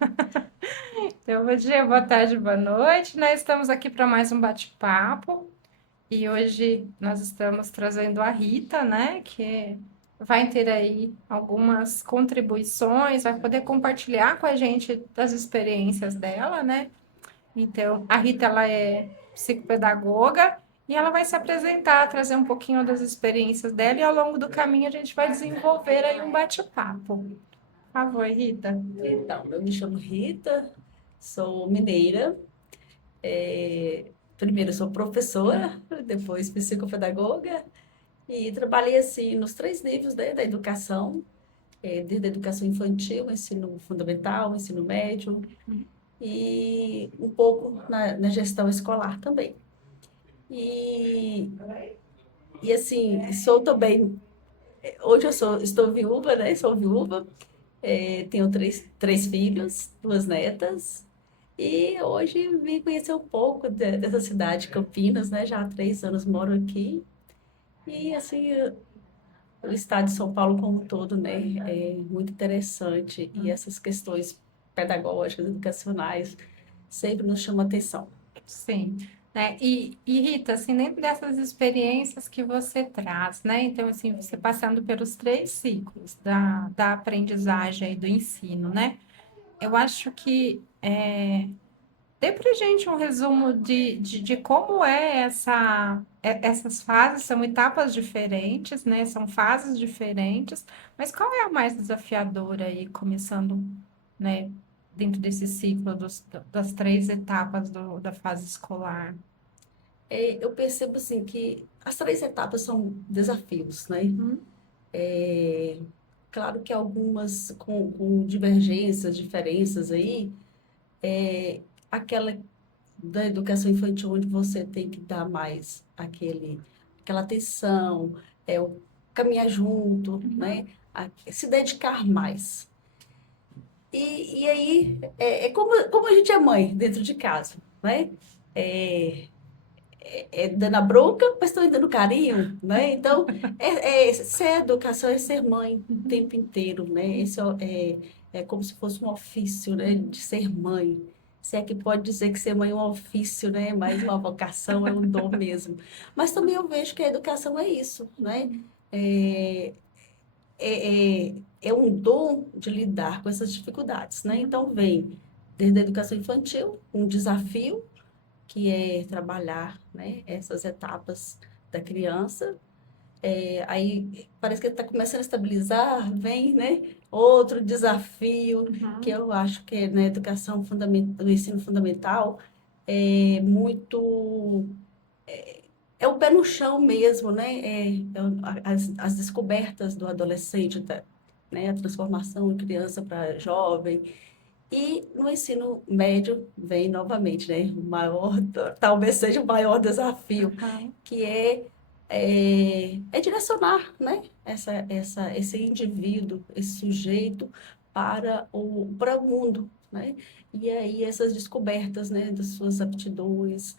Então, bom dia, boa tarde, boa noite. Nós estamos aqui para mais um bate-papo e hoje nós estamos trazendo a Rita, né, que vai ter aí algumas contribuições, vai poder compartilhar com a gente das experiências dela, né? Então, a Rita, ela é psicopedagoga e ela vai se apresentar, trazer um pouquinho das experiências dela e ao longo do caminho a gente vai desenvolver aí um bate-papo. Por favor, Rita. Então, eu me chamo Rita, sou mineira. Primeiro sou professora, depois psicopedagoga e trabalhei assim nos três níveis, né, da educação, desde a educação infantil, ensino fundamental, ensino médio e um pouco na gestão escolar também. E, e assim, sou também, hoje estou viúva, né? Sou viúva. Tenho três filhos, duas netas, e hoje vim conhecer um pouco dessa cidade, Campinas, né? Já há 3 anos moro aqui, e assim, o estado de São Paulo como um todo, né? É muito interessante, e essas questões pedagógicas, educacionais, sempre nos chamam atenção. Sim, né? E Rita, assim, dentro dessas experiências que você traz, né? Então, assim, você passando pelos três ciclos da aprendizagem e do ensino, né? Eu acho que dê pra gente um resumo de como é essas fases, são etapas diferentes, né? São fases diferentes, mas qual é a mais desafiadora aí, começando, né, dentro desse ciclo das três etapas da fase escolar? Eu percebo assim que as três etapas são desafios, né? Uhum. É, claro que algumas com divergências, diferenças aí, aquela da educação infantil onde você tem que dar mais aquela atenção, o caminhar junto, né? Se dedicar mais. E aí, é como a gente é mãe dentro de casa, né? É, dando a bronca, mas também dando carinho, né? Então, ser educação é ser mãe o tempo inteiro, né? É como se fosse um ofício, né? De ser mãe. Se é que pode dizer que ser mãe é um ofício, né? Mais uma vocação, é um dom mesmo. Mas também eu vejo que a educação é isso, né? É, é um dom de lidar com essas dificuldades, né? Então, vem desde a educação infantil, um desafio, que é trabalhar, né, essas etapas da criança. Aí parece que está começando a estabilizar, vem, né, outro desafio que Uhum. eu acho que na educação fundamental, no ensino fundamental é muito é o pé no chão mesmo, né? As descobertas do adolescente, né? A transformação de criança para jovem. E no ensino médio vem novamente, né? O maior, talvez seja o maior desafio, Aham. que é direcionar, né? Esse indivíduo, esse sujeito para o mundo, né? E aí essas descobertas, né? Das suas aptidões,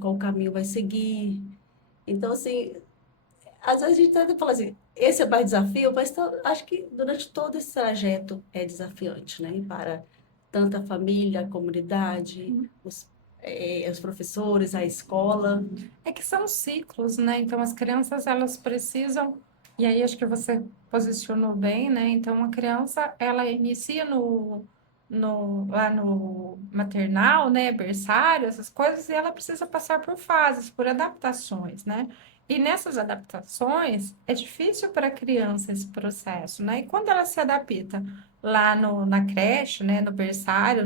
qual caminho vai seguir. Então, assim, às vezes a gente tenta falar assim, esse é mais desafio, mas acho que durante todo esse trajeto é desafiante, né? Para tanto a família, a comunidade, os professores, a escola. É que são ciclos, né? Então, as crianças, elas precisam, e aí acho que você posicionou bem, né? Então, a criança, ela inicia lá no maternal, né? Berçário, essas coisas, e ela precisa passar por fases, por adaptações, né? E nessas adaptações, é difícil para a criança esse processo, né? E quando ela se adapta lá na creche, né? No berçário,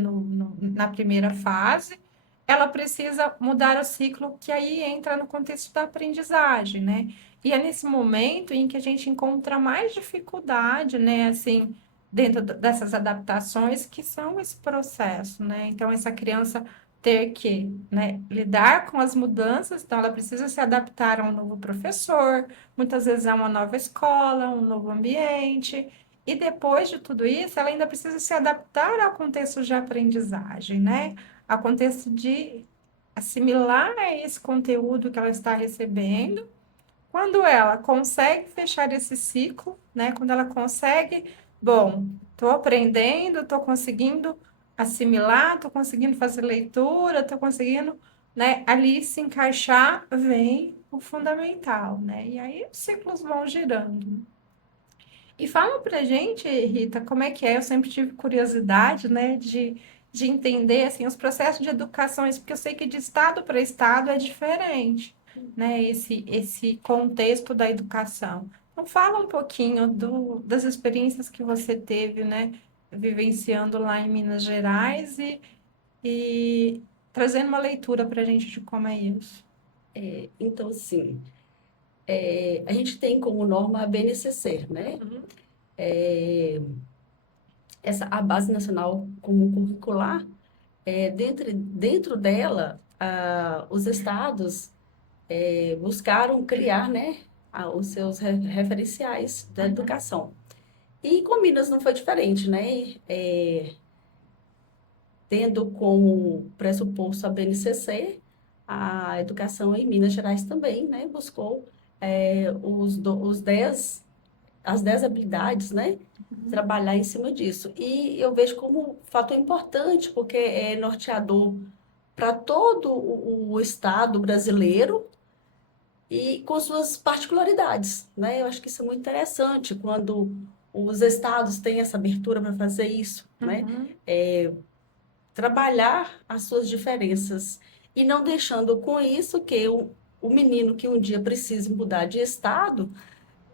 na primeira fase, ela precisa mudar o ciclo, que aí entra no contexto da aprendizagem, né? E é nesse momento em que a gente encontra mais dificuldade, né? Assim, dentro dessas adaptações, que são esse processo, né? Então, essa criança ter que, né, lidar com as mudanças, então ela precisa se adaptar a um novo professor, muitas vezes a uma nova escola, um novo ambiente, e depois de tudo isso, ela ainda precisa se adaptar ao contexto de aprendizagem, né? Ao contexto de assimilar esse conteúdo que ela está recebendo. Quando ela consegue fechar esse ciclo, né? Quando ela consegue, bom, Estou aprendendo, estou conseguindo assimilar, estou conseguindo fazer leitura, estou conseguindo, né, ali se encaixar, vem o fundamental, né? E aí os ciclos vão girando. E fala pra gente, Rita, como é que é? Eu sempre tive curiosidade, né, de entender, assim, os processos de educação, isso porque eu sei que de estado para estado é diferente, né, esse contexto da educação. Então, fala um pouquinho das experiências que você teve, né, vivenciando lá em Minas Gerais e trazendo uma leitura para a gente de como é isso. Então, assim, a gente tem como norma a BNCC, né? Uhum, A Base Nacional Comum Curricular, dentro dela, os estados buscaram criar, né, os seus referenciais da uhum, educação. E com Minas não foi diferente, né? Tendo como pressuposto a BNCC, a educação em Minas Gerais também, né, buscou os 10 as 10 habilidades, né, uhum, trabalhar em cima disso. E eu vejo como fator importante, porque é norteador para todo o Estado brasileiro e com suas particularidades, né? Eu acho que isso é muito interessante quando os estados têm essa abertura para fazer isso, né? uhum, Trabalhar as suas diferenças e não deixando com isso que o menino que um dia precise mudar de estado,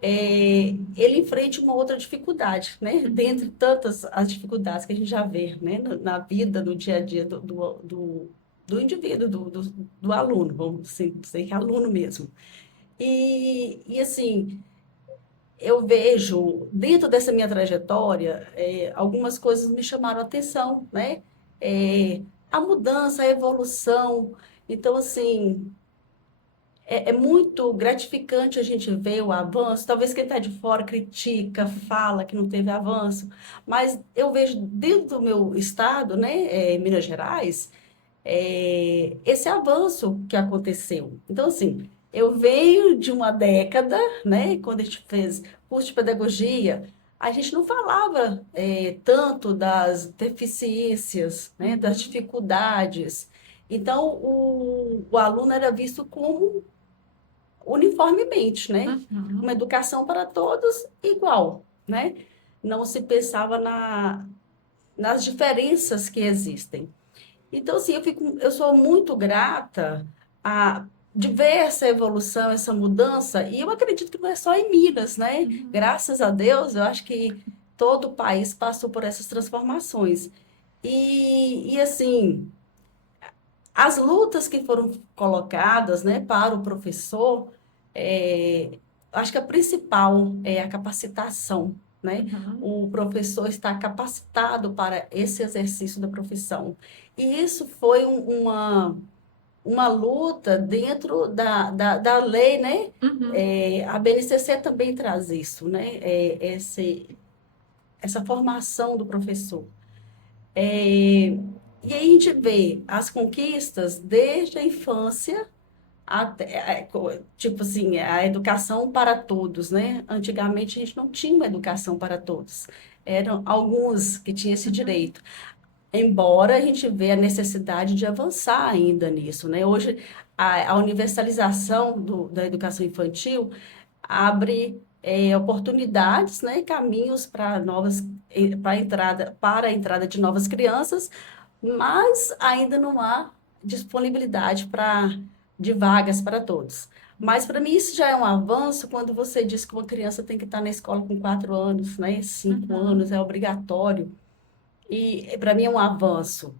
ele enfrente uma outra dificuldade, né? Dentre uhum. tantas as dificuldades que a gente já vê, né? Na vida, no dia a dia do indivíduo, do aluno, vamos assim, dizer que é aluno mesmo. E assim, eu vejo, dentro dessa minha trajetória, algumas coisas me chamaram a atenção, né? A mudança, a evolução. Então, assim, é muito gratificante a gente ver o avanço. Talvez quem está de fora critica, fala que não teve avanço, mas eu vejo dentro do meu estado, né, Minas Gerais, esse avanço que aconteceu. Então, assim, eu venho de uma década, né, quando a gente fez curso de pedagogia, a gente não falava tanto das deficiências, né, das Uhum, dificuldades. Então, o aluno era visto como uniformemente, né? Uma uhum, educação para todos igual, né? Não se pensava nas diferenças que existem. Então, assim, eu sou muito grata de ver essa evolução, essa mudança, e eu acredito que não é só em Minas, né? uhum, Graças a Deus, eu acho que todo o país passou por essas transformações. E assim, as lutas que foram colocadas, né, para o professor, acho que a principal é a capacitação, né? uhum, O professor está capacitado para esse exercício da profissão. E isso foi uma luta dentro da lei, né? uhum, A BNCC também traz isso, né? Essa formação do professor. E aí a gente vê as conquistas desde a infância até, tipo assim, a educação para todos, né? Antigamente a gente não tinha uma educação para todos. Eram alguns que tinham esse uhum, direito. Embora a gente vê a necessidade de avançar ainda nisso, né? Hoje, a universalização da educação infantil abre oportunidades, né? Caminhos para para a entrada de novas crianças, mas ainda não há disponibilidade de vagas para todos. Mas para mim isso já é um avanço quando você diz que uma criança tem que estar na escola com 4 anos, né? 5 anos, uhum, é obrigatório. E para mim é um avanço.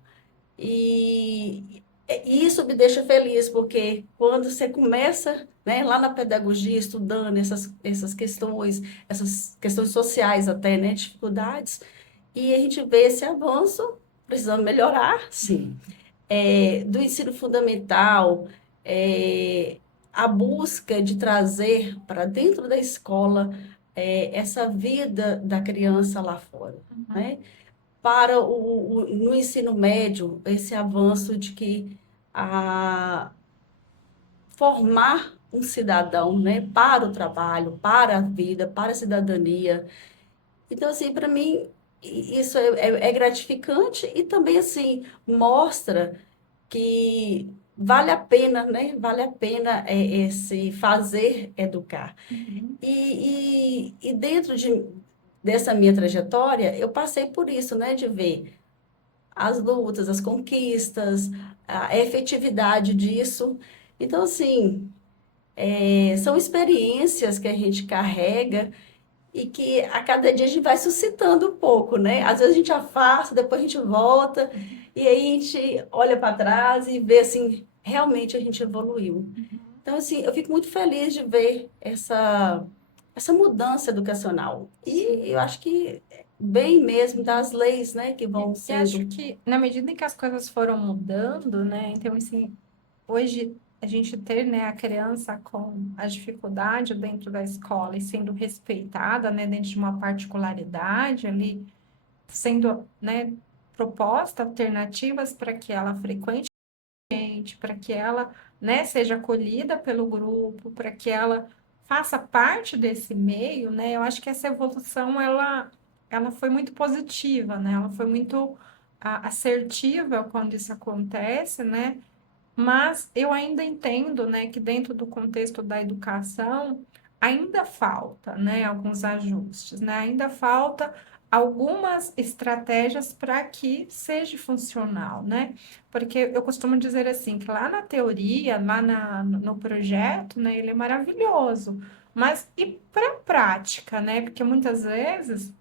E isso me deixa feliz, porque quando você começa, né, lá na pedagogia, estudando essas questões sociais até, né, dificuldades, e a gente vê esse avanço, precisamos melhorar, sim. Do ensino fundamental, é, a busca de trazer para dentro da escola essa vida da criança lá fora, uhum, né? Para no ensino médio, esse avanço de que a formar um cidadão, né, para o trabalho, para a vida, para a cidadania. Então, assim, para mim, isso é gratificante e também, assim, mostra que vale a pena, né? Vale a pena esse fazer educar. Uhum. E dentro dessa minha trajetória, eu passei por isso, né? De ver as lutas, as conquistas, a efetividade disso. Então, assim, são experiências que a gente carrega e que a cada dia a gente vai suscitando um pouco, né? Às vezes a gente afasta, depois a gente volta, e aí a gente olha para trás e vê assim, realmente a gente evoluiu. Uhum. Então, assim, eu fico muito feliz de ver essa mudança educacional. E Sim. eu acho que bem mesmo das leis, né, que vão E acho sendo. que, na medida em que as coisas foram mudando, né? Então, assim, hoje a gente ter, né, a criança com a dificuldade dentro da escola e sendo respeitada, né, dentro de uma particularidade ali, sendo, né, proposta alternativas para que ela frequente, para que ela, né, seja acolhida pelo grupo, para que ela faça parte desse meio, né? Eu acho que essa evolução ela foi muito positiva, né? Ela foi muito assertiva quando isso acontece, né? Mas eu ainda entendo, né, que dentro do contexto da educação ainda falta, né, alguns ajustes, né? Ainda falta algumas estratégias para que seja funcional, né? Porque eu costumo dizer assim, que lá na teoria, no projeto, né, ele é maravilhoso, mas e para a prática, né? Porque muitas vezes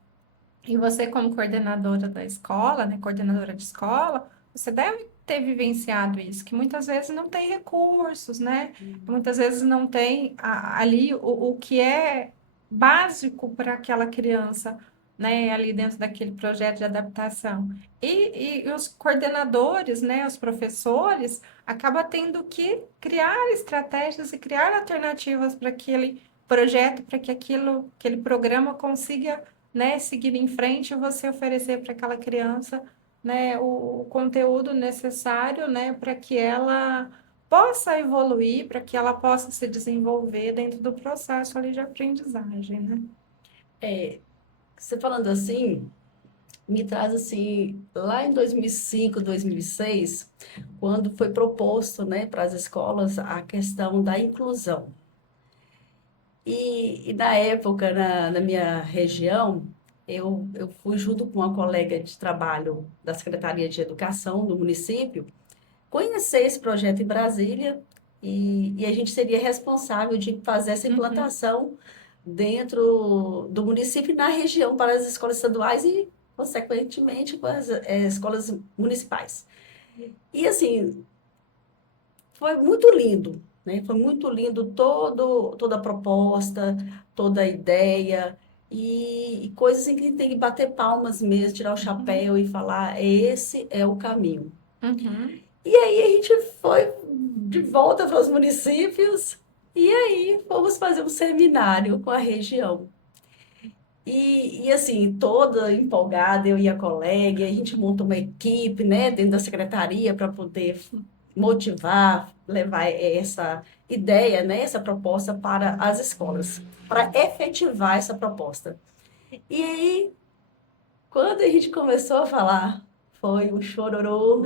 e você, como coordenadora da escola, né, coordenadora de escola, você deve ter vivenciado isso, que muitas vezes não tem recursos, né? Muitas vezes não tem ali o que é básico para aquela criança, né, ali dentro daquele projeto de adaptação. E os coordenadores, né, os professores, acabam tendo que criar estratégias e criar alternativas para aquele projeto, para que aquele programa consiga, né, seguir em frente e você oferecer para aquela criança, né, o conteúdo necessário, né, para que ela possa evoluir, para que ela possa se desenvolver dentro do processo ali de aprendizagem, né? Você falando assim, me traz assim, lá em 2005, 2006, quando foi proposto, né, para as escolas a questão da inclusão. E na época, na minha região, eu fui junto com uma colega de trabalho da Secretaria de Educação do município, conhecer esse projeto em Brasília e a gente seria responsável de fazer essa Uhum, implantação dentro do município e na região para as escolas estaduais e, consequentemente, para as escolas municipais. E assim, foi muito lindo, né? Foi muito lindo toda a proposta, toda a ideia e coisas em que tem que bater palmas mesmo, tirar o uhum, chapéu e falar, esse é o caminho. uhum, E aí a gente foi de volta para os municípios e aí fomos fazer um seminário com a região. Assim, toda empolgada, eu e a colega, e a gente monta uma equipe, né, dentro da secretaria para poder motivar, levar essa ideia, né, essa proposta para as escolas, para efetivar essa proposta. E aí, quando a gente começou a falar, foi um chororô,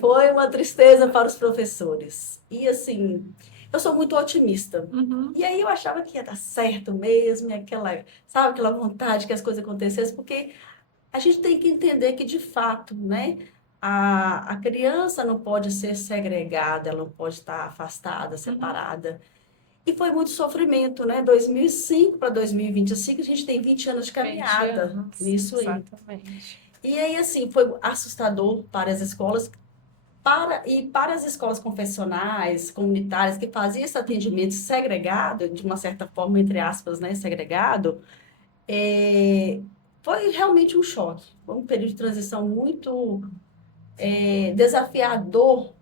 foi uma tristeza para os professores. E assim, eu sou muito otimista. uhum, E aí eu achava que ia dar certo mesmo, e aquela, sabe, aquela vontade que as coisas acontecessem, porque a gente tem que entender que, de fato, né, a criança não pode ser segregada, ela não pode estar afastada, uhum. separada. E foi muito sofrimento, né? 2005 para 2025, a gente tem 20 anos de 20 caminhada anos, nisso aí. exatamente. E aí, assim, foi assustador para as escolas, para as escolas confessionais, comunitárias, que faziam esse atendimento segregado, de uma certa forma, entre aspas, né, segregado, é, foi realmente um choque. Foi um período de transição muito desafiador,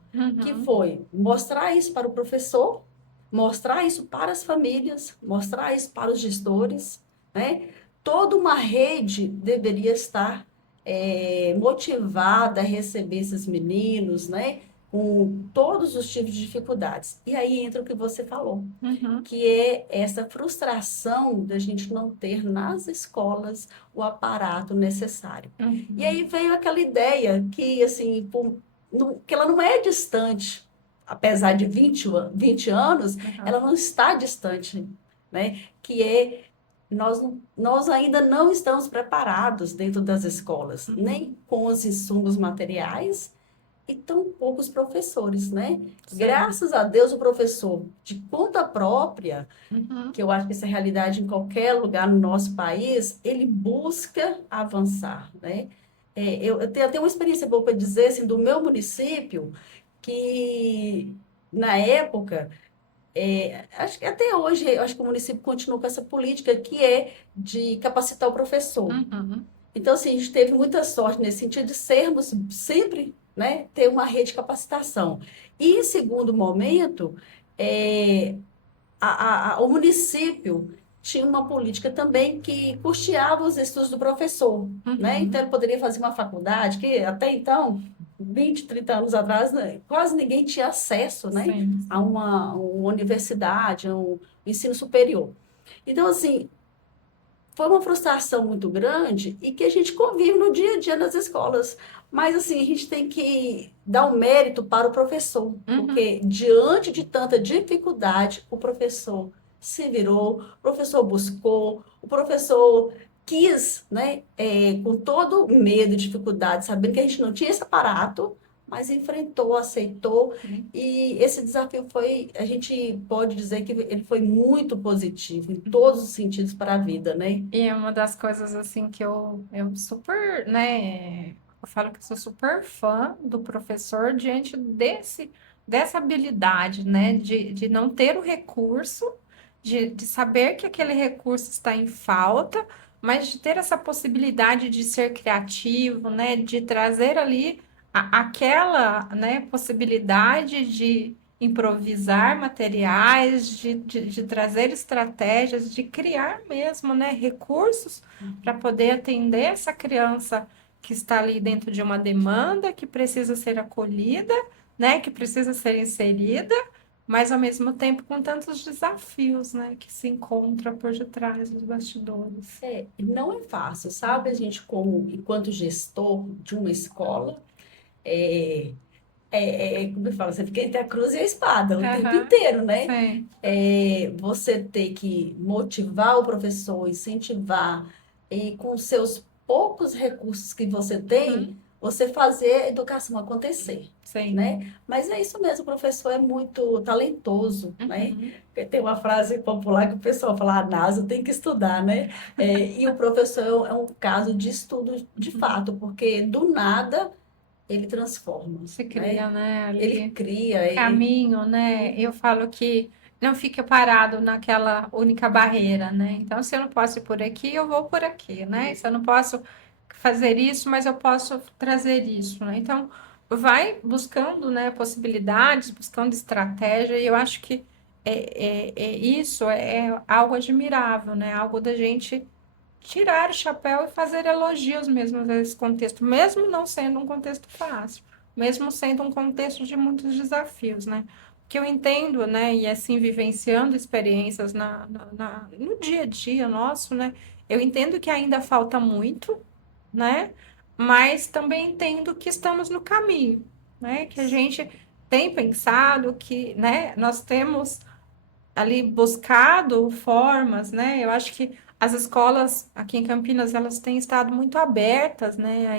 que Uhum, foi mostrar isso para o professor, mostrar isso para as famílias, mostrar isso para os gestores, né? Toda uma rede deveria estar motivada a receber esses meninos, né? com todos os tipos de dificuldades. E aí entra o que você falou, Uhum, que é essa frustração da gente não ter nas escolas o aparato necessário. E aí uhum, veio aquela ideia que, assim, que ela não é distante, apesar de 20 anos, ela uhum, não está distante, né? Que é nós ainda não estamos preparados dentro das escolas, nem uhum. com os insumos materiais e tão poucos professores, né? Sim. Graças a Deus, o professor de conta própria, Uhum, que eu acho que essa é a realidade em qualquer lugar no nosso país, ele busca avançar, né? Eu tenho até uma experiência boa para dizer, assim, do meu município, que na época, acho que até hoje, eu acho que o município continua com essa política que é de capacitar o professor. uhum, Então, assim, a gente teve muita sorte nesse sentido de sermos sempre, né, ter uma rede de capacitação. E, em segundo momento, é, o município tinha uma política também que custeava os estudos do professor, né? Então, uhum. ele poderia fazer uma faculdade que, até então, 20, 30 anos atrás, né, quase ninguém tinha acesso, né, Sim, a sim. uma universidade, a um ensino superior. Então, assim, foi uma frustração muito grande e que a gente convive no dia a dia nas escolas. Mas, assim, a gente tem que dar um mérito para o professor, Uhum. porque diante de tanta dificuldade, o professor se virou, o professor buscou, o professor quis, né, com todo medo e dificuldade, sabendo que a gente não tinha esse aparato, mas enfrentou, aceitou, e esse desafio foi, a gente pode dizer que ele foi muito positivo em todos os sentidos para a vida, né? E é uma das coisas assim que eu super, né? Eu falo que eu sou super fã do professor diante dessa habilidade, né? De não ter o recurso, de saber que aquele recurso está em falta, mas de ter essa possibilidade de ser criativo, né? De trazer ali aquela, né, possibilidade de improvisar materiais, de trazer estratégias, de criar mesmo, né, recursos para poder atender essa criança que está ali dentro de uma demanda, que precisa ser acolhida, né, que precisa ser inserida, mas ao mesmo tempo com tantos desafios, né, que se encontra por detrás dos bastidores. Não é fácil, sabe? A gente, como enquanto gestor de uma escola, é, como eu falo, você fica entre a cruz e a espada o tempo Aham, inteiro, né? sim. Você ter que motivar o professor, incentivar, e com seus poucos recursos que você tem, Uhum, você fazer a educação acontecer, sim. né? Mas é isso mesmo, o professor é muito talentoso, né? Uhum, Porque tem uma frase popular que o pessoal fala, a NASA tem que estudar, né? E o professor é um caso de estudo de uhum. fato, porque do nada ele transforma, Se né? cria, né, Ele ali. cria, Caminho, né? Eu falo que não fica parado naquela única barreira, né? Então, se eu não posso ir por aqui, eu vou por aqui, né? Se eu não posso fazer isso, mas eu posso trazer isso, né? Então, vai buscando, né, possibilidades, buscando estratégia, e eu acho que isso é algo admirável, né? Algo da gente tirar o chapéu e fazer elogios mesmo a esse contexto, mesmo não sendo um contexto fácil, mesmo sendo um contexto de muitos desafios, né? Que eu entendo, né, e assim, vivenciando experiências no dia a dia nosso, né, eu entendo que ainda falta muito, né, mas também entendo que estamos no caminho, né, que a gente tem pensado que, né, nós temos ali buscado formas, né? Eu acho que as escolas aqui em Campinas elas têm estado muito abertas, né, a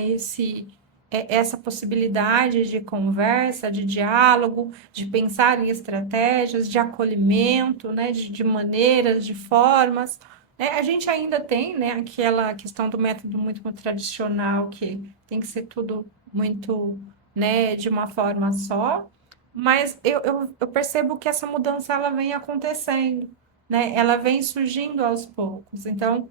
essa possibilidade de conversa, de diálogo, de pensar em estratégias, de acolhimento, né, de maneiras, de formas. Né? A gente ainda tem, né, aquela questão do método muito tradicional que tem que ser tudo muito, né, de uma forma só. Mas eu percebo que essa mudança ela vem acontecendo, né? Ela vem surgindo aos poucos. Então,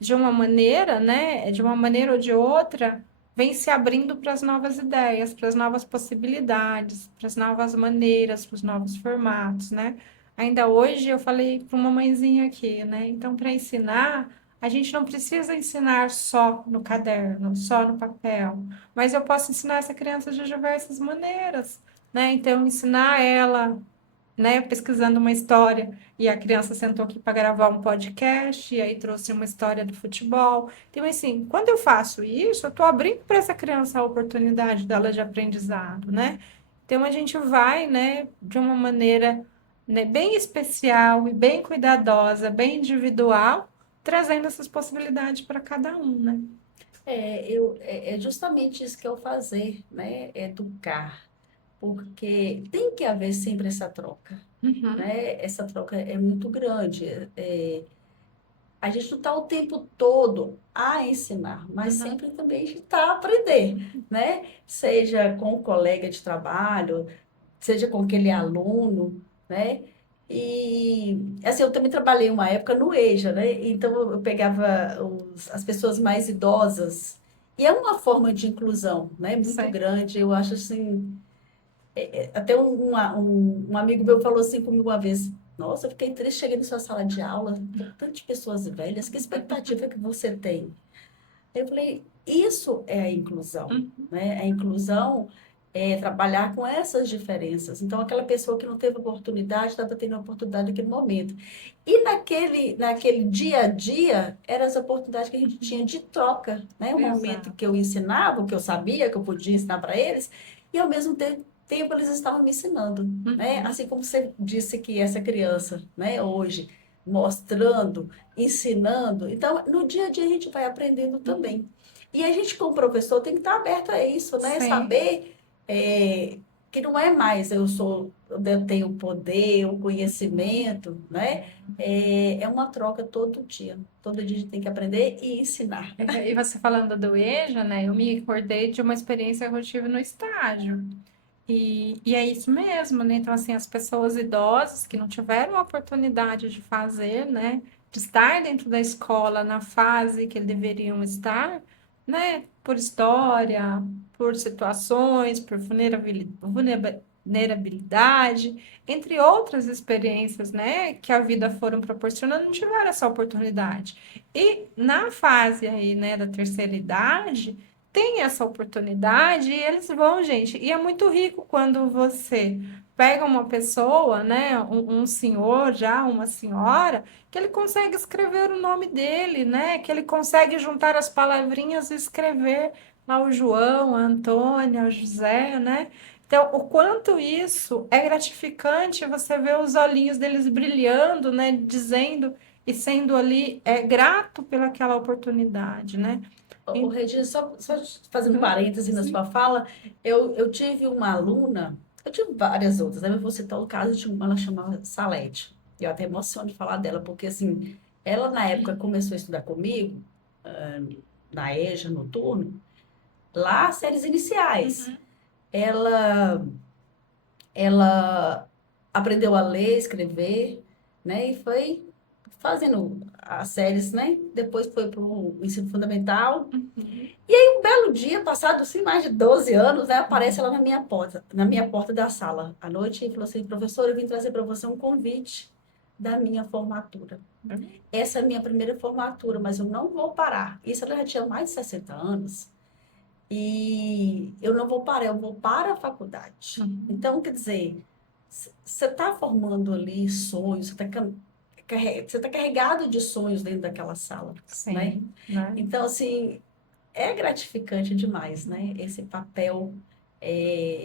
de uma maneira, né? De uma maneira ou de outra, vem se abrindo para as novas ideias, para as novas possibilidades, para as novas maneiras, para os novos formatos, né? Ainda hoje eu falei para uma mãezinha aqui, né? Então, para ensinar, a gente não precisa ensinar só no caderno, só no papel, mas eu posso ensinar essa criança de diversas maneiras, né? Então, ensinar ela, né, pesquisando uma história, e a criança sentou aqui para gravar um podcast, e aí trouxe uma história do futebol. Então, assim, quando eu faço isso, eu estou abrindo para essa criança a oportunidade dela de aprendizado, né? Então, a gente vai, né, de uma maneira, né, bem especial e bem cuidadosa, bem individual, trazendo essas possibilidades para cada um, né? É justamente isso que eu fazer, né? Educar, porque tem que haver sempre essa troca, Uhum, né? Essa troca é muito grande. A gente não está o tempo todo a ensinar, mas uhum, sempre também a gente está a aprender, né? Seja com o colega de trabalho, seja com aquele aluno, né? E assim, eu também trabalhei uma época no EJA, né? Então eu pegava as pessoas mais idosas, e é uma forma de inclusão, né? Muito sei. grande. Eu acho assim, até um amigo meu falou assim comigo uma vez: Nossa, eu fiquei triste, cheguei na sua sala de aula, com tantas pessoas velhas, que expectativa que você tem? Eu falei: Isso é a inclusão, Uhum, né? A inclusão é trabalhar com essas diferenças. Então, aquela pessoa que não teve oportunidade estava tendo oportunidade naquele momento. E naquele dia a dia, eram as oportunidades que a gente tinha de troca, né? O momento exato. que eu ensinava, o que eu sabia, que eu podia ensinar para eles, e ao mesmo tempo eles estavam me ensinando, né? Uhum, Assim como você disse que essa criança, né, hoje, mostrando, ensinando. Então, no dia a dia a gente vai aprendendo uhum. também. E a gente, como professor, tem que estar aberto a isso, né? Sim. Saber que não é mais eu tenho o poder, o conhecimento, né? É uma troca todo dia. Todo dia a gente tem que aprender e ensinar. E você falando do EJA, né? Eu me recordei de uma experiência que eu tive no estágio. E é isso mesmo, né? Então, assim, as pessoas idosas que não tiveram a oportunidade de fazer, né? De estar dentro da escola na fase que deveriam estar, né? Por história, por situações, por vulnerabilidade, entre outras experiências, né? Que a vida foram proporcionando, não tiveram essa oportunidade. E na fase aí, né, da terceira idade, tem essa oportunidade e eles vão, gente. E é muito rico quando você pega uma pessoa, né, um senhor já, uma senhora, que ele consegue escrever o nome dele, né, que ele consegue juntar as palavrinhas e escrever lá o João, a Antônia, o José, né? Então, o quanto isso é gratificante você ver os olhinhos deles brilhando, né, dizendo e sendo ali grato pelaquela oportunidade, né? O Regina, só fazendo Uhum, parêntese na sim. sua fala, eu tive uma aluna, eu tive várias outras, né? Eu vou citar o caso de uma, ela chamava Salete. Eu até emociono de falar dela, porque assim, ela na época começou a estudar comigo, ah, na EJA, noturno, lá, séries iniciais. Uhum. Ela, ela aprendeu a ler, escrever, né? E foi fazendo as séries, né? Depois foi para o ensino fundamental. Uhum. Um belo dia, passado assim, mais de 12 anos, né? Aparece ela na minha porta da sala à noite e falou assim: Professora, eu vim trazer para você um convite da minha formatura. Essa é a minha primeira formatura, mas eu não vou parar. Isso ela já tinha mais de 60 anos. E eu não vou parar, eu vou para a faculdade. Uhum. Então, quer dizer, você está formando ali sonhos, você tá carregado de sonhos dentro daquela sala, né? Sim, né? Então, assim, é gratificante demais, né? Esse papel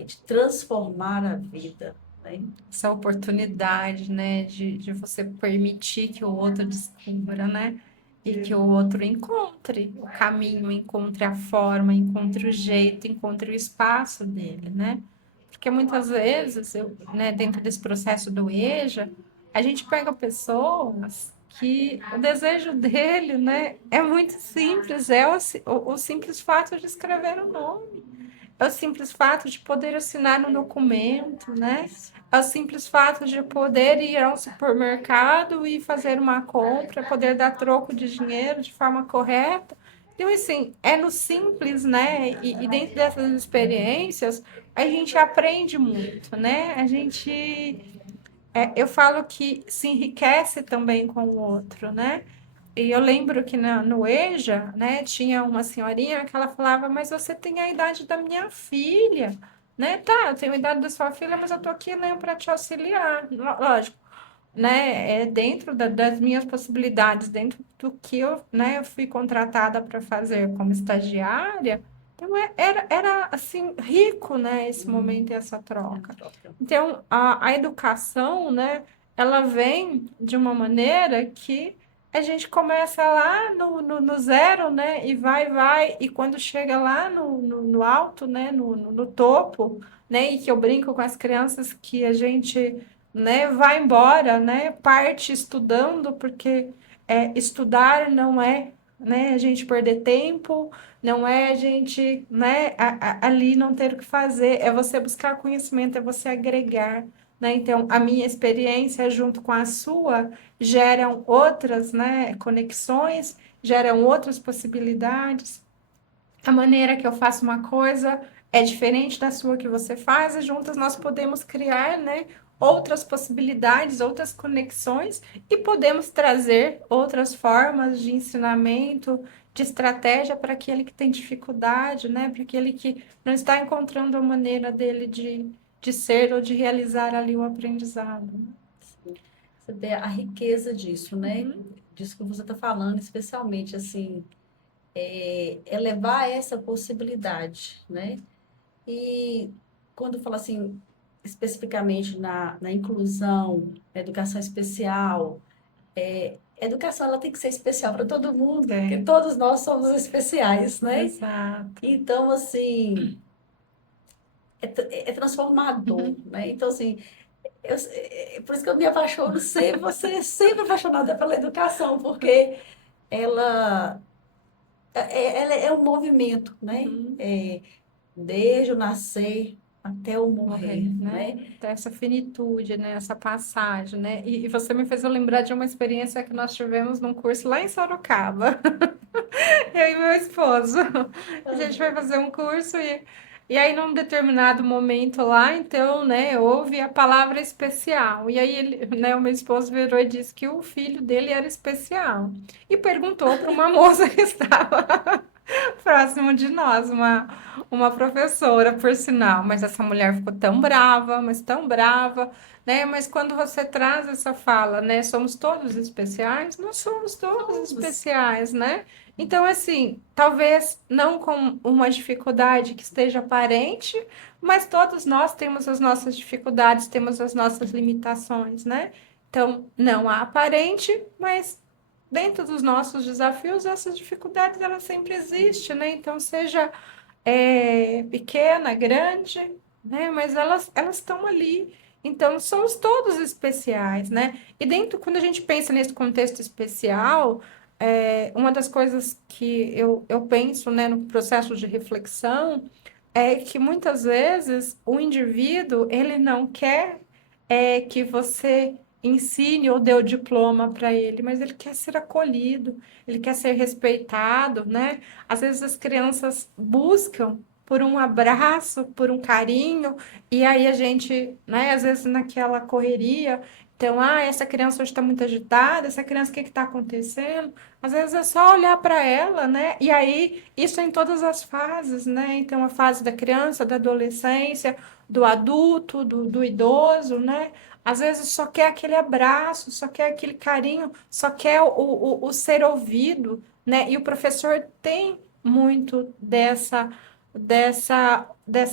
de transformar a vida, né? Essa oportunidade, né, de você permitir que o outro descubra, né? E que o outro encontre o caminho, encontre a forma, encontre o jeito, encontre o espaço dele, né? Porque muitas vezes, né, dentro desse processo do EJA, a gente pega pessoas que o desejo dele, né, é muito simples, é o simples fato de escrever o nome. É o simples fato de poder assinar um documento, né? É o simples fato de poder ir ao supermercado e fazer uma compra, poder dar troco de dinheiro de forma correta. Então, assim, é no simples, né? E dentro dessas experiências, a gente aprende muito, né? Eu falo que se enriquece também com o outro, né? E eu lembro que no EJA, né, tinha uma senhorinha que ela falava, mas você tem a idade da minha filha, né? Tá, eu tenho a idade da sua filha, mas eu tô aqui, né, para te auxiliar. Lógico, né? É dentro das minhas possibilidades, dentro do que eu, né, eu fui contratada para fazer como estagiária. Então, era assim, rico, né, esse momento e essa É a troca. troca. Então, a educação, né, ela vem de uma maneira que a gente começa lá no zero, né, e vai, e quando chega lá no alto, né, no topo, né, e que eu brinco com as crianças que a gente, né, vai embora, né, parte estudando, porque estudar não é, né, a gente perder tempo, não é a gente, né, ali não ter o que fazer, é você buscar conhecimento, é você agregar, né? Então, a minha experiência junto com a sua geram outras, né, conexões, geram outras possibilidades. A maneira que eu faço uma coisa é diferente da sua que você faz, e juntas nós podemos criar, né, outras possibilidades, outras conexões e podemos trazer outras formas de ensinamento, de estratégia para aquele que tem dificuldade, né, para aquele que não está encontrando a maneira dele de ser ou de realizar ali o aprendizado. Assim, você vê a riqueza disso, né? Uhum, Disso que você está falando, especialmente assim, elevar essa possibilidade, né? E quando fala assim, especificamente na inclusão, na educação especial, a educação ela tem que ser especial para todo mundo, porque tem, todos nós somos especiais, né? exato. Então, assim, é transformador, Uhum. né? Então, assim, por isso que eu me apaixono sempre, você é sempre apaixonada pela educação, porque ela, ela é um movimento, né? Uhum. Desde o nascer até o Morrer, morrer, né? né? Ter essa finitude, né? Essa passagem, né? E você me fez eu lembrar de uma experiência que nós tivemos num curso lá em Sorocaba, eu e meu esposo. A gente foi fazer um curso e aí, num determinado momento lá, então, né, houve a palavra especial. E aí, ele, né, o meu esposo virou e disse que o filho dele era especial. E perguntou para uma moça que estava próximo de nós, uma professora, por sinal, mas essa mulher ficou tão brava, mas tão brava, né? Mas quando você traz essa fala, né? Somos todos especiais, nós somos todos Todos. especiais, né? Então, assim, talvez não com uma dificuldade que esteja aparente, mas todos nós temos as nossas dificuldades, temos as nossas limitações, né? Então, não há aparente, mas dentro dos nossos desafios, essas dificuldades elas sempre existem, né? Então, seja pequena, grande, né? Mas elas estão ali. Então, somos todos especiais, né? E dentro, quando a gente pensa nesse contexto especial, uma das coisas que eu penso, né, no processo de reflexão é que muitas vezes o indivíduo ele não quer que você ensine ou dê o diploma para ele, mas ele quer ser acolhido, ele quer ser respeitado, né? Às vezes as crianças buscam por um abraço, por um carinho, e aí a gente, né, às vezes naquela correria, então, essa criança hoje está muito agitada, essa criança, o que está acontecendo? Às vezes é só olhar para ela, né? E aí, isso é em todas as fases, né? Então, a fase da criança, da adolescência, do adulto, do idoso, né? Às vezes só quer aquele abraço, só quer aquele carinho, só quer o ser ouvido, né? E o professor tem muito dessa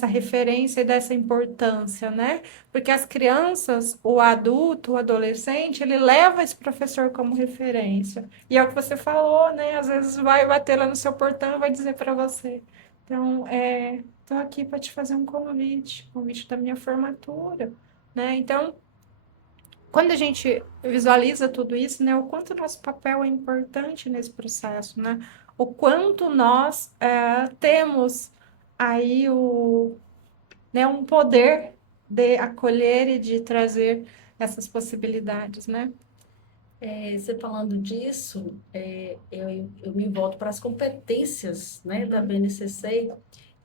referência e dessa importância, né? Porque as crianças, o adulto, o adolescente, ele leva esse professor como referência. E é o que você falou, né? Às vezes vai bater lá no seu portão e vai dizer para você. Então, estou aqui para te fazer um convite da minha formatura, né? Então, quando a gente visualiza tudo isso, né, o quanto nosso papel é importante nesse processo, né? O quanto nós temos aí um poder de acolher e de trazer essas possibilidades, né? Você falando disso, eu me volto para as competências, né, da Uhum, BNCC,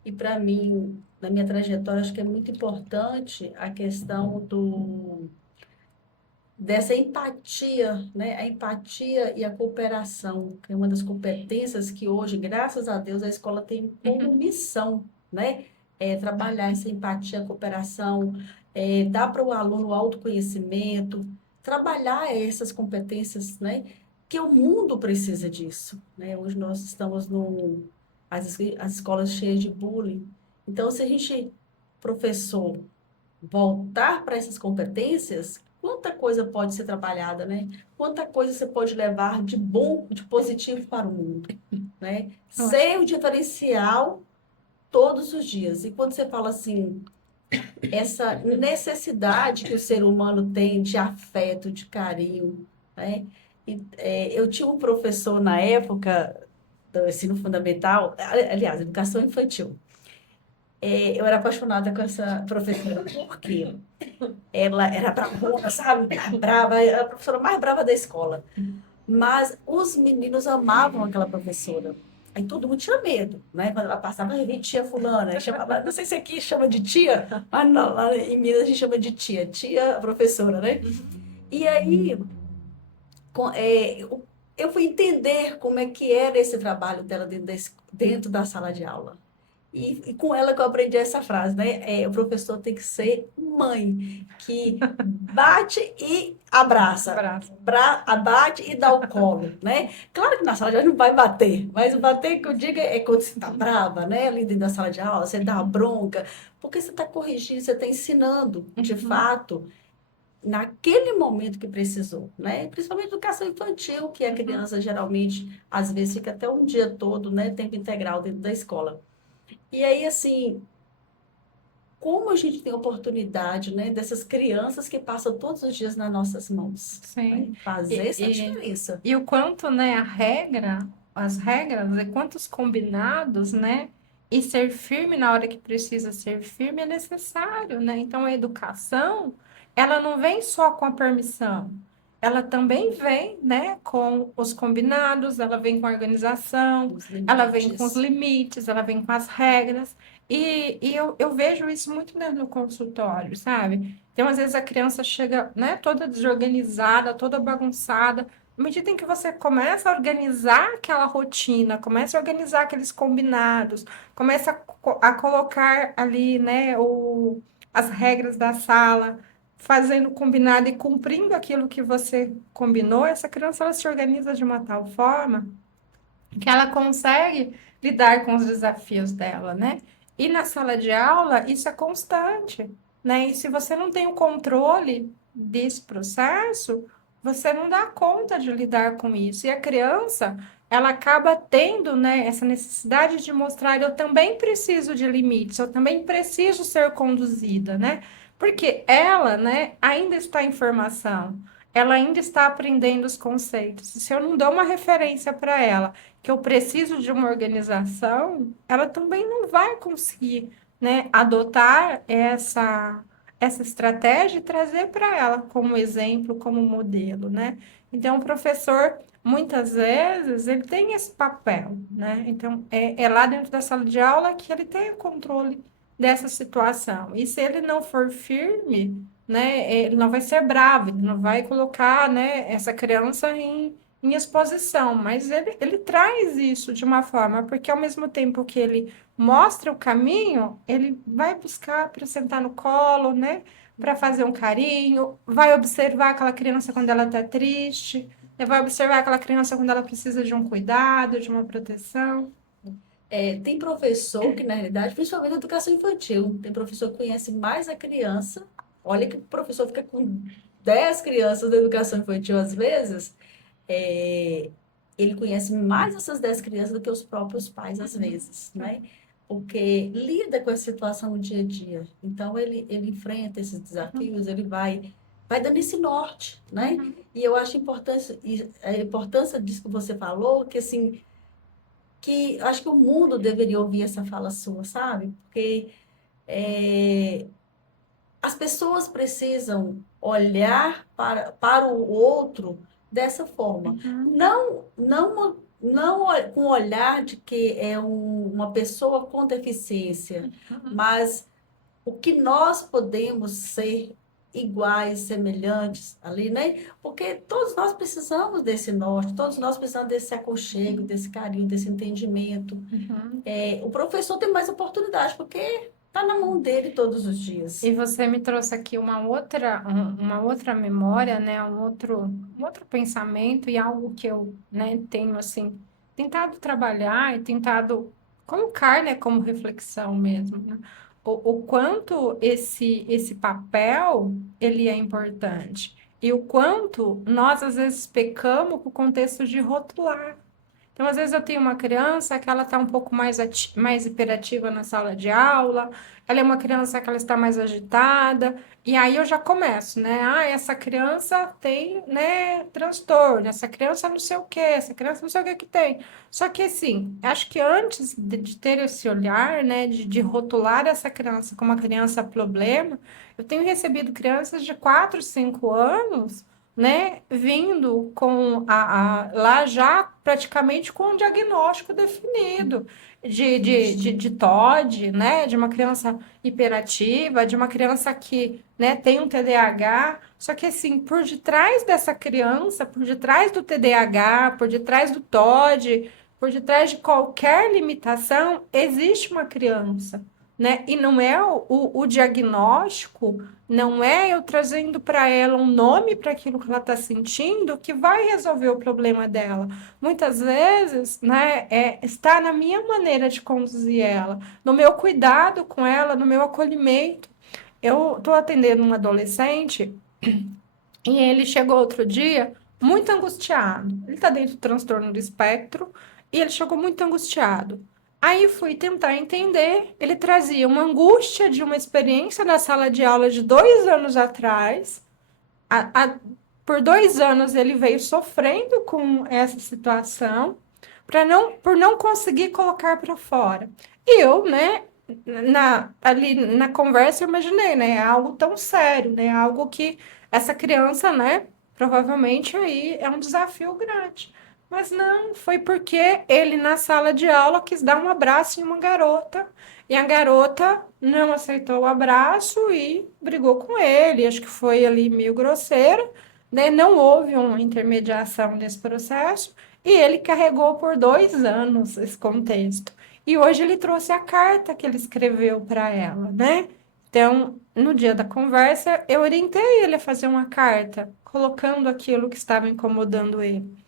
e para mim, na minha trajetória, acho que é muito importante a questão dessa empatia, né, a empatia e a cooperação, que é uma das competências que hoje, graças a Deus, a escola tem como uhum, missão, né? trabalhar essa empatia, cooperação, dar para o aluno o autoconhecimento, trabalhar essas competências, né? Que o mundo precisa disso, né? Hoje nós estamos as escolas cheias de bullying. Então, se a gente, professor, voltar para essas competências, quanta coisa pode ser trabalhada, né? Quanta coisa você pode levar de bom, de positivo para o mundo, né? Eu acho Ser o diferencial todos os dias. E quando você fala assim, essa necessidade que o ser humano tem de afeto, de carinho, né? Eu tinha um professor na época do ensino fundamental, aliás, educação infantil. Eu era apaixonada com essa professora, porque ela era bravona, sabe? Brava, era a professora mais brava da escola. Mas os meninos amavam aquela professora. Aí todo mundo tinha medo, né? Quando ela passava, "Ai, vem tia fulana", aí chamava, não sei se aqui chama de tia, mas não, lá em Minas a gente chama de tia, tia professora, né? E aí eu fui entender como é que era esse trabalho dela dentro da sala de aula. E com ela que eu aprendi essa frase, né? O professor tem que ser mãe, que bate e abraça, abraço. abate e dá o colo, né? Claro que na sala de aula não vai bater, mas o bater que eu digo é quando você está brava, né? Ali dentro da sala de aula, você dá uma bronca, porque você está corrigindo, você está ensinando, de fato, naquele momento que precisou, né? Principalmente educação infantil, que a criança geralmente, às vezes, fica até um dia todo, né? Tempo integral dentro da escola. E aí, assim, como a gente tem oportunidade, né, dessas crianças que passam todos os dias nas nossas mãos, né? Sim. Fazer E, essa e, diferença. e o quanto, né, as regras, e quantos combinados, né, e ser firme na hora que precisa ser firme é necessário, né? Então, a educação, ela não vem só com a permissão, ela também vem, né, com os combinados, ela vem com a organização, Os ela vem com os limites. limites, ela vem com as regras, e eu vejo isso muito dentro do consultório, sabe? Então, às vezes, a criança chega, né, toda desorganizada, toda bagunçada. À medida em que você começa a organizar aquela rotina, começa a organizar aqueles combinados, começa a colocar ali, né, as regras da sala, fazendo combinado e cumprindo aquilo que você combinou, essa criança ela se organiza de uma tal forma que ela consegue lidar com os desafios dela, né? E na sala de aula, isso é constante, né? E se você não tem o controle desse processo, você não dá conta de lidar com isso. E a criança, ela acaba tendo, né, essa necessidade de mostrar, eu também preciso de limites, eu também preciso ser conduzida, né? Porque ela, né, ainda está em formação, ela ainda está aprendendo os conceitos. E se eu não dou uma referência para ela, que eu preciso de uma organização, ela também não vai conseguir, né, adotar essa estratégia e trazer para ela como exemplo, como modelo, né? Então, o professor, muitas vezes, ele tem esse papel, né? Então, é lá dentro da sala de aula que ele tem o controle dessa situação. E se ele não for firme, né, ele não vai ser bravo, ele não vai colocar, né, essa criança em exposição, mas ele traz isso de uma forma, porque ao mesmo tempo que ele mostra o caminho, ele vai buscar para sentar no colo, né? Para fazer um carinho, vai observar aquela criança quando ela está triste, vai observar aquela criança quando ela precisa de um cuidado, de uma proteção. Tem professor que, na realidade, principalmente na educação infantil, tem professor que conhece mais a criança. Olha que o professor fica com 10 crianças da educação infantil, às vezes, é, ele conhece mais essas 10 crianças do que os próprios pais, às vezes, né? Porque lida com essa situação no dia a dia. Então, ele enfrenta esses desafios, ele vai dando esse norte, né? E eu acho importante, e a importância disso que você falou, que assim, que eu acho que o mundo deveria ouvir essa fala sua, sabe? Porque é, as pessoas precisam olhar para o outro dessa forma. Uhum, Não com o olhar de que é uma pessoa com deficiência, uhum, mas o que nós podemos ser iguais, semelhantes ali, né? Porque todos nós precisamos desse norte, todos nós precisamos desse aconchego, desse carinho, desse entendimento. uhum. O professor tem mais oportunidade, porque Tá na mão dele todos os dias. E você me trouxe aqui uma outra memória, né? Um outro pensamento e algo que eu, né, tenho assim tentado trabalhar e tentado colocar, né, como reflexão mesmo, né? O quanto esse papel ele é importante e o quanto nós às vezes pecamos por contexto de rotular. Então, às vezes eu tenho uma criança que ela está um pouco mais hiperativa na sala de aula, ela é uma criança que ela está mais agitada, e aí eu já começo, né? Ah, essa criança tem, né, transtorno, essa criança não sei o quê, essa criança não sei o que que tem. Só que, assim, acho que antes de ter esse olhar, né, de rotular essa criança como uma criança problema, eu tenho recebido crianças de 4, 5 anos, né, vindo com lá já praticamente com um diagnóstico definido de TOD, né, de uma criança hiperativa, de uma criança que, né, tem um TDAH, só que assim, por detrás dessa criança, por detrás do TDAH, por detrás do TOD, por detrás de qualquer limitação, existe uma criança, né, e não é o diagnóstico, não é eu trazendo para ela um nome para aquilo que ela está sentindo que vai resolver o problema dela. Muitas vezes, né, está na minha maneira de conduzir ela, no meu cuidado com ela, no meu acolhimento. Eu estou atendendo um adolescente e ele chegou outro dia muito angustiado. Ele está dentro do transtorno do espectro e ele chegou muito angustiado. Aí fui tentar entender. Ele trazia uma angústia de uma experiência na sala de aula de 2 anos atrás. A, a, por 2 anos ele veio sofrendo com essa situação por não conseguir colocar para fora. E eu, né, ali na conversa eu imaginei, né, algo tão sério, né, algo que essa criança, né, provavelmente aí é um desafio grande. Mas não, foi porque ele na sala de aula quis dar um abraço em uma garota e a garota não aceitou o abraço e brigou com ele. Acho que foi ali meio grosseira, né? Não houve uma intermediação desse processo e ele carregou por 2 anos esse contexto. E hoje ele trouxe a carta que ele escreveu para ela, né? Então, no dia da conversa, eu orientei ele a fazer uma carta, colocando aquilo que estava incomodando ele.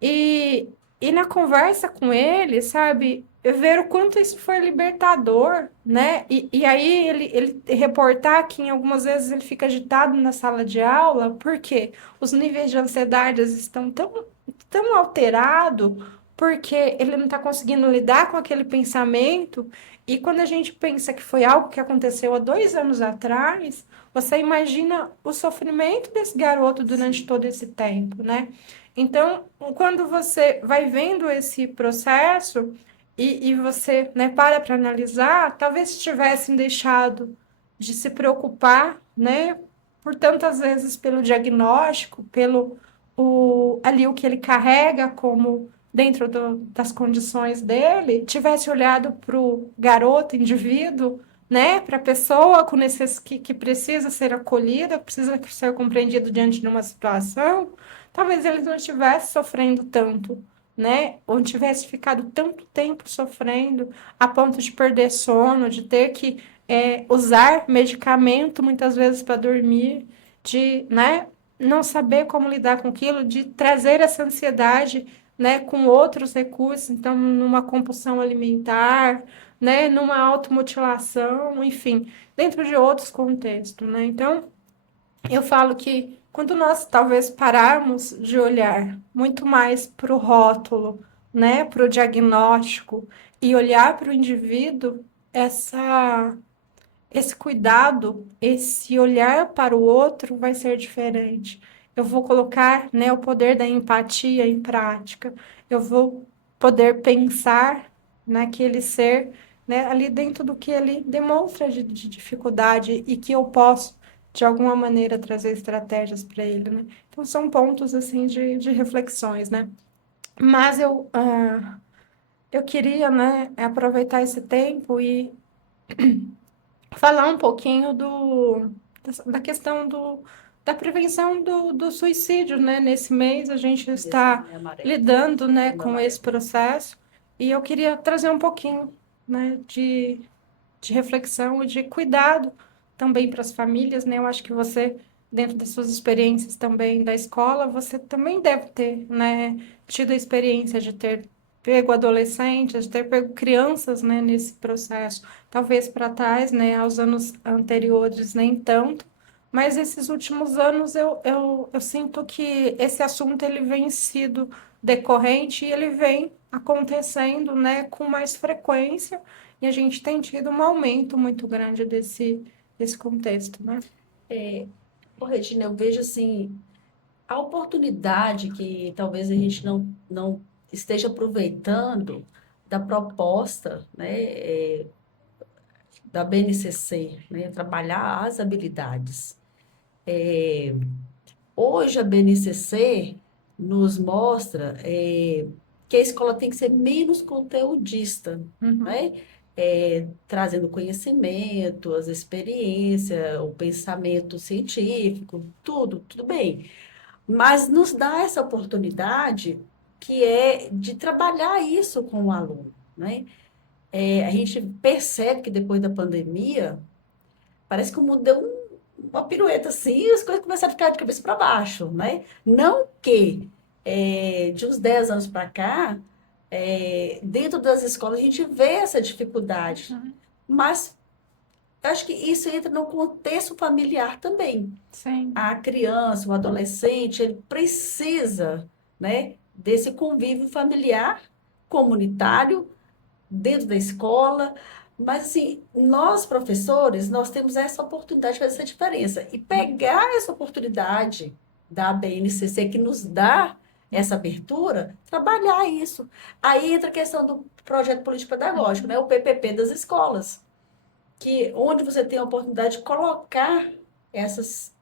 E, e na conversa com ele, sabe, ver o quanto isso foi libertador, né? E aí ele reportar que em algumas vezes ele fica agitado na sala de aula, porque os níveis de ansiedade estão tão alterados, porque ele não está conseguindo lidar com aquele pensamento. E quando a gente pensa que foi algo que aconteceu há 2 anos atrás, você imagina o sofrimento desse garoto durante todo esse tempo, né? Então, quando você vai vendo esse processo e você, né, para analisar, talvez tivessem deixado de se preocupar, né, por tantas vezes pelo diagnóstico, pelo ali o que ele carrega como dentro das condições dele, tivesse olhado para o garoto, indivíduo, né, para a pessoa que precisa ser acolhida, precisa ser compreendido diante de uma situação. Talvez eles não estivessem sofrendo tanto, né? Ou tivesse ficado tanto tempo sofrendo a ponto de perder sono, de ter que usar medicamento muitas vezes para dormir, de, né, não saber como lidar com aquilo, de trazer essa ansiedade, né, com outros recursos, então numa compulsão alimentar, né, numa automutilação, enfim, dentro de outros contextos, né? Então, eu falo que quando nós talvez pararmos de olhar muito mais para o rótulo, né, para o diagnóstico e olhar para o indivíduo, esse cuidado, esse olhar para o outro vai ser diferente. Eu vou colocar, né, o poder da empatia em prática. Eu vou poder pensar naquele ser, né, ali dentro do que ele demonstra de dificuldade e que eu posso, de alguma maneira, trazer estratégias para ele, né? Então, são pontos, assim, de reflexões, né? Mas eu queria, né, aproveitar esse tempo e falar um pouquinho da questão da prevenção do suicídio, né? Nesse mês a gente Desse está meio amarelo, lidando, né, setembro com esse amarelo. processo e eu queria trazer um pouquinho, né, de reflexão e de cuidado também para as famílias, né? Eu acho que você, dentro das suas experiências também da escola, você também deve ter, né, tido a experiência de ter pego adolescentes, de ter pego crianças, né, nesse processo. Talvez para trás, né, aos anos anteriores, nem tanto, mas esses últimos anos eu sinto que esse assunto ele vem sido decorrente e ele vem acontecendo, né, com mais frequência, e a gente tem tido um aumento muito grande desse contexto, né? É, Regina, eu vejo assim, a oportunidade que talvez a gente não esteja aproveitando da proposta, né, da BNCC, né, trabalhar as habilidades. Hoje a BNCC nos mostra que a escola tem que ser menos conteudista, Uhum. né? Trazendo conhecimento, as experiências, o pensamento científico, tudo bem. Mas nos dá essa oportunidade que é de trabalhar isso com o aluno, né? A gente percebe que depois da pandemia, parece que o mundo deu uma pirueta assim e as coisas começaram a ficar de cabeça para baixo, né? Não que de uns 10 anos para cá, dentro das escolas a gente vê essa dificuldade, Uhum. mas eu acho que isso entra no contexto familiar também. Sim, A criança, o adolescente, ele precisa, né, desse convívio familiar, comunitário, dentro da escola. Mas, assim, nós, professores, nós temos essa oportunidade de fazer essa diferença. E pegar essa oportunidade da BNCC, que nos dá essa abertura, trabalhar isso. Aí entra a questão do projeto político-pedagógico, né? O PPP das escolas, que onde você tem a oportunidade de colocar essas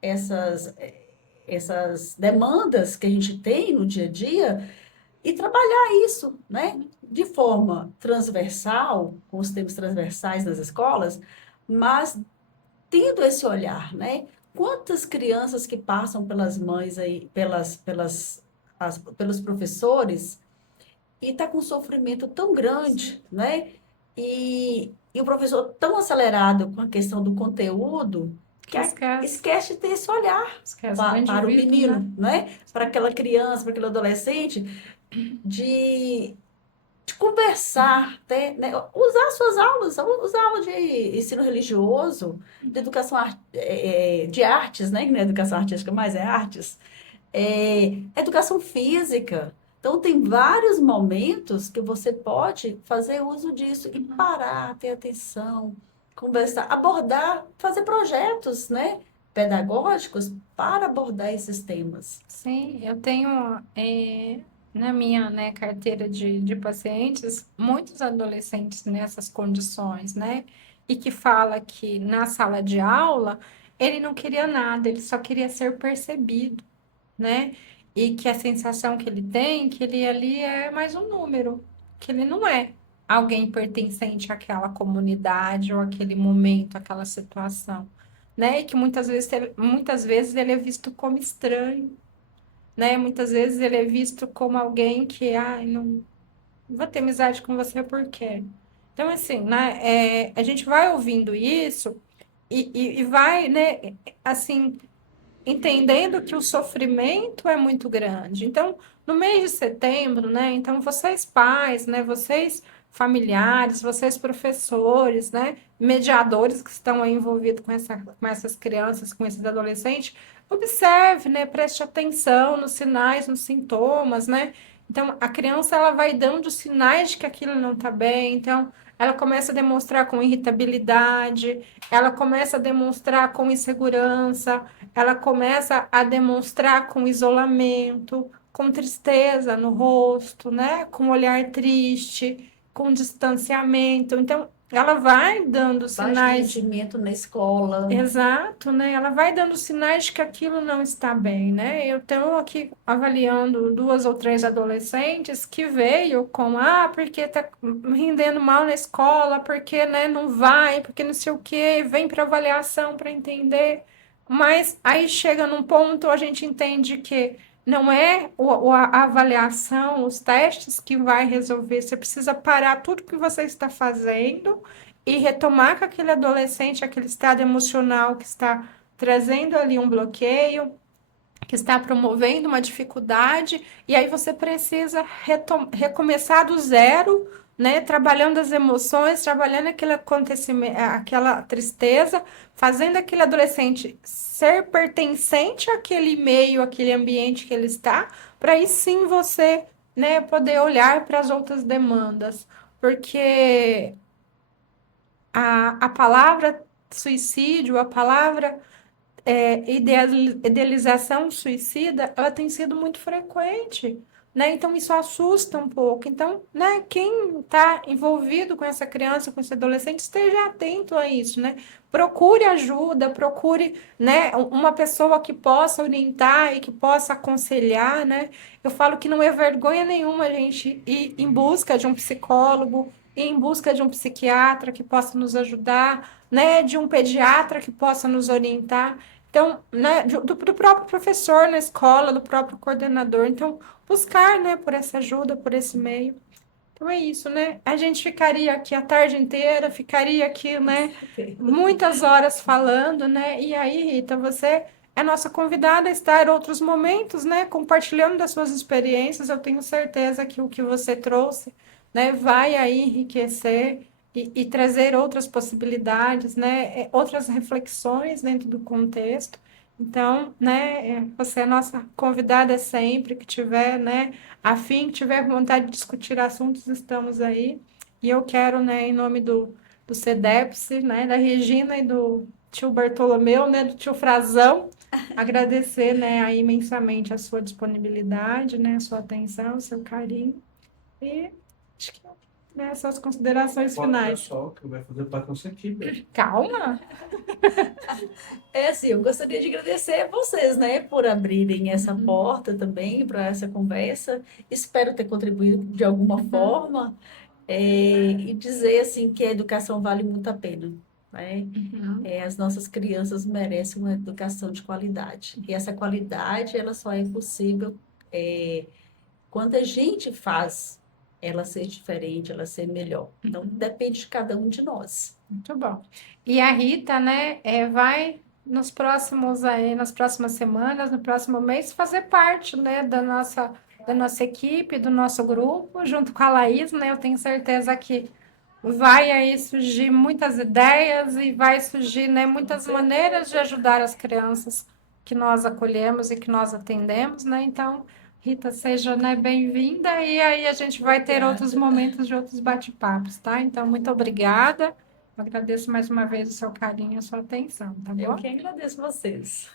demandas que a gente tem no dia a dia e trabalhar isso, né? De forma transversal, com os temas transversais nas escolas, mas tendo esse olhar, né? Quantas crianças que passam pelas mães aí, pelos professores, e está com um sofrimento tão grande, né? E o professor tão acelerado com a questão do conteúdo, que esquece, esquece de ter esse olhar esquece do para o indivíduo, né? menino, né? Para aquela criança, para aquele adolescente, de de conversar, né? Usar suas aulas, usar aula de ensino religioso, de educação de artes, né? Que não é educação artística, mas é artes, educação física. Então, tem vários momentos que você pode fazer uso disso e parar, ter atenção, conversar, abordar, fazer projetos, né? Pedagógicos para abordar esses temas. Sim, eu tenho na minha, né, carteira de pacientes muitos adolescentes nessas condições, né? E que fala que na sala de aula ele não queria nada, ele só queria ser percebido, né? E que a sensação que ele tem, que ele ali é mais um número, que ele não é alguém pertencente àquela comunidade ou àquele momento, àquela situação, né? E que muitas vezes ele é visto como estranho, né? Muitas vezes ele é visto como alguém que, ai, não vou ter amizade com você por quê? Então, assim, né? A gente vai ouvindo isso e vai, né? Assim, entendendo que o sofrimento é muito grande. Então, no mês de setembro, né? Então, vocês pais, né? Vocês familiares, vocês professores, né? Mediadores que estão aí envolvidos com essas crianças, com esses adolescentes, observe, né? Preste atenção nos sinais, nos sintomas, né? Então, a criança ela vai dando sinais de que aquilo não está bem. Então, ela começa a demonstrar com irritabilidade, ela começa a demonstrar com insegurança, ela começa a demonstrar com isolamento, com tristeza no rosto, né? Com olhar triste, com distanciamento. Então, ela vai dando Baixo sinais. rendimento na escola. Exato, né? Ela vai dando sinais de que aquilo não está bem, né? Eu estou aqui avaliando duas ou três adolescentes que veio com, porque tá rendendo mal na escola, porque, né, não vai, porque não sei o quê, vem para avaliação para entender. Mas aí chega num ponto, a gente entende que não é a avaliação, os testes que vai resolver. Você precisa parar tudo que você está fazendo e retomar com aquele adolescente, aquele estado emocional que está trazendo ali um bloqueio, que está promovendo uma dificuldade, e aí você precisa recomeçar do zero, né? Trabalhando as emoções, trabalhando aquele acontecimento, aquela tristeza, fazendo aquele adolescente ser pertencente àquele meio, àquele ambiente que ele está, para aí sim você, né, poder olhar para as outras demandas. Porque a palavra suicídio, a palavra idealização suicida, ela tem sido muito frequente, né? Então isso assusta um pouco. Então, né, quem está envolvido com essa criança, com esse adolescente, esteja atento a isso, né? Procure ajuda, procure, né, uma pessoa que possa orientar e que possa aconselhar, né? Eu falo que não é vergonha nenhuma a gente ir em busca de um psicólogo, ir em busca de um psiquiatra que possa nos ajudar, né, de um pediatra que possa nos orientar. Então, né, do próprio professor na escola, do próprio coordenador. Então, buscar, né, por essa ajuda, por esse meio. Então, é isso, né? A gente ficaria aqui a tarde inteira, ficaria aqui, né, muitas horas falando, né? E aí, Rita, você é nossa convidada a estar em outros momentos, né, compartilhando das suas experiências. Eu tenho certeza que o que você trouxe, né, vai aí enriquecer e trazer outras possibilidades, né, outras reflexões dentro do contexto. Então, né, você é nossa convidada sempre que tiver, né, afim, que tiver vontade de discutir assuntos, estamos aí. E eu quero, né, em nome do CEDEPS, né, da Regina e do tio Bartolomeu, né, do tio Frazão, agradecer, né, aí imensamente a sua disponibilidade, né, a sua atenção, o seu carinho e acho que, né, suas considerações finais. Pessoal que vai fazer parte da nossa equipe. Calma. É assim, eu gostaria de agradecer a vocês, né, por abrirem essa porta também para essa conversa. Espero ter contribuído de alguma forma, e dizer assim que a educação vale muito a pena, né? As nossas crianças merecem uma educação de qualidade. E essa qualidade, ela só é possível, quando a gente faz ela ser diferente, ela ser melhor. Então, depende de cada um de nós. Muito bom. E a Rita, né, vai nas próximas semanas, no próximo mês, fazer parte, né, da nossa equipe, do nosso grupo, junto com a Laís, né? Eu tenho certeza que vai aí surgir muitas ideias e vai surgir, né, muitas maneiras de ajudar as crianças que nós acolhemos e que nós atendemos, né? Então, Rita, seja, né, bem-vinda e aí a gente vai ter outros momentos de outros bate-papos, tá? Então, muito obrigada. Agradeço mais uma vez o seu carinho e a sua atenção, tá Eu bom? que agradeço vocês.